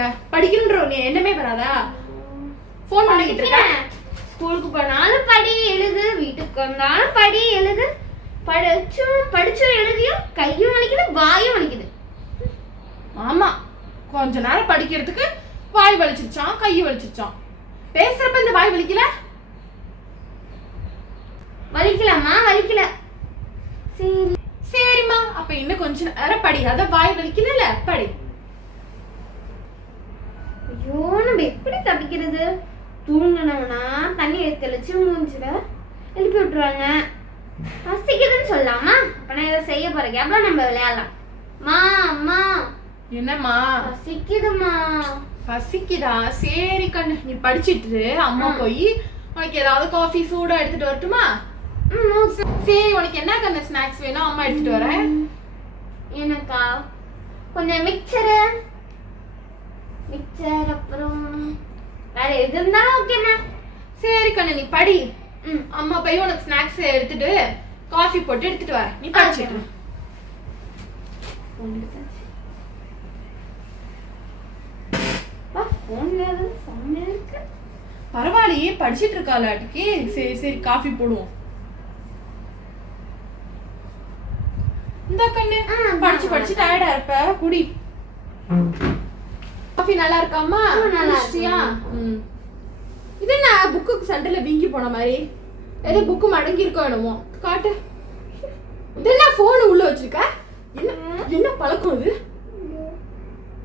இருக்க? படிக்கணும்ன்ற நீ என்னமே வராதா? ஃபோன் பண்ணிக்கிட்டு இருக்க. ஸ்கூலுக்கு போனாலும் படி எழுது, வீட்டுக்கு வந்தாலும் படி எழுது. படிச்சும் எழுதியும் கையும் வலிக்குது, வாயும் வலிக்குது. ஆமா, கொஞ்ச நேரம் படிக்கிறதுக்கு வாய் வலிச்சிருச்சான், கை வலிச்சிருச்சான். பேசுறப்ப இந்த வாய் வலிக்கல? வலிக்கலாமா? வலிக்கல. சரி சரிம்மா, அப்ப இன்னும் கொஞ்ச நேரம் படி. அத வாய் வலிக்கல, படி. ஐயோ, நம்ம எப்படி தப்பிக்கிறது? தூங்கினவனா தண்ணி எடுத்து தெளிச்சு மூஞ்சில எழுப்பி விட்டுருவாங்க. பசிக்குதுன்னு சொல்லலாமா? அப்ப நான் இதை செய்ய போறேன். எவ்வளவு நம்ம விளையாடலாம். அம்மா என்னம்மா? பசிக்குதுமா. பசிக்குதா? சரி கண்ணு, நீ படிச்சிட்டு அம்மா போய் உனக்கு ஏதாவது காஃபி சூடா எடுத்துட்டு வரட்டுமா? சரி, உனக்கு என்ன கண்ணு ஸ்நாக்ஸ் வேணும்? அம்மா எடுத்துட்டு வரேன். எனக்கா கொஞ்சம் மிக்சர், அப்புறம் வேற எது இருந்தாலும் ஓகேம்மா. சரி கண்ணு, நீ படி. அம்மா போய் உனக்கு ஸ்நாக்ஸ் எடுத்துட்டு காஃபி போட்டு எடுத்துட்டு வர. நீ படிச்சிட்டு. பரவாயில்லையே, படிச்சிட்டு இருக்காளாட்டுக்கு. சரி சரி, காஃபி போடுவோம். இந்த கண்ணு, படிச்சு டயர்டா இருப்ப, குடி. காஃபி நல்லா இருக்காமா? நல்லா இருக்கியா? இது என்ன புக்கு சண்டையில வீங்கி போன மாதிரி? ஏதோ புக்கு மடங்கி இருக்கோ என்னமோ. காட்டு. இதெல்லாம் போன் உள்ள வச்சிருக்க? என்ன பழக்கம் இது?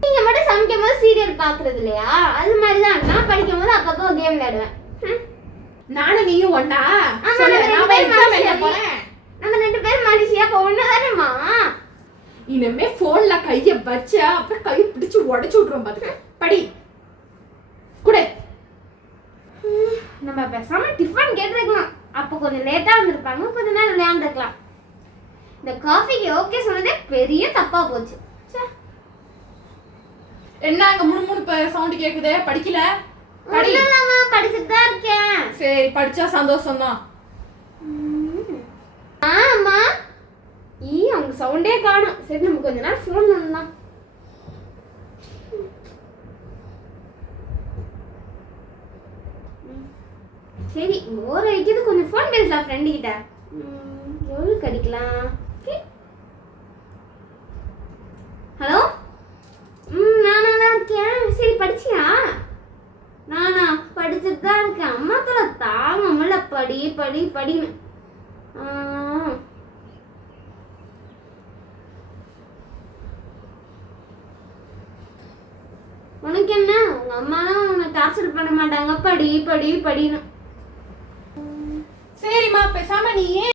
நீங்க மட்டும் சமைக்கும் போது சீரியல் பாக்குறது இல்லையா? அது மாதிரிதான் நான் படிக்கும் போது அப்பப்போ கேம் விளையாடுவேன். நானும் நீயும் ஒண்ணா? நம்ம 2 பேரும் மனுஷியா ஒண்ணுதானேமா? இனிமே போன்ல கைய வச்சா அப்புறம் கையை பிடிச்சு உடைச்சு விட்டுருவோம். பாத்துக்க, படி. குடு. நம்ம பேசாம டிஃபன் கேட்டிருக்கலாம். அப்போ கொஞ்சம் லேட்டா வந்திருப்பாங்க, கொஞ்ச நேரம் விளையாண்டுருக்கலாம். இந்த காஃபிக்கு ஓகே சொன்னதே பெரிய தப்பா போச்சு. என்ன அங்க முணுமுணுப்பு சவுண்ட் கேக்குதே? படிக்கல? படி. படிச்சுட்டு தான் இருக்கேன். சரி, படிச்சா சந்தோஷம் தான். ஆமா, அவங்க சவுண்டே காணோம். சரி, நம்ம கொஞ்ச நேரம் ஃபோன் பண்ணலாம். சரி, ஓர் அடிக்கிறது, கொஞ்சம் ஃபோன் பேசலாம் ஃப்ரெண்டு கிட்ட. எவ்வளவு கடிக்கலாம்? ஹலோ, நான் நல்லா இருக்கேன். சரி, படிச்சியா? நானா படிச்சுட்டு தான் இருக்கேன். அம்மா தோட தாங்க முடியல, படி படி படின்னு. உனக்கு என்ன? உங்க அம்மாலாம் உன்னை டார்ச்சர் பண்ண மாட்டாங்க, படி படி படின்னு. சரிம்மா, பேசாம நீ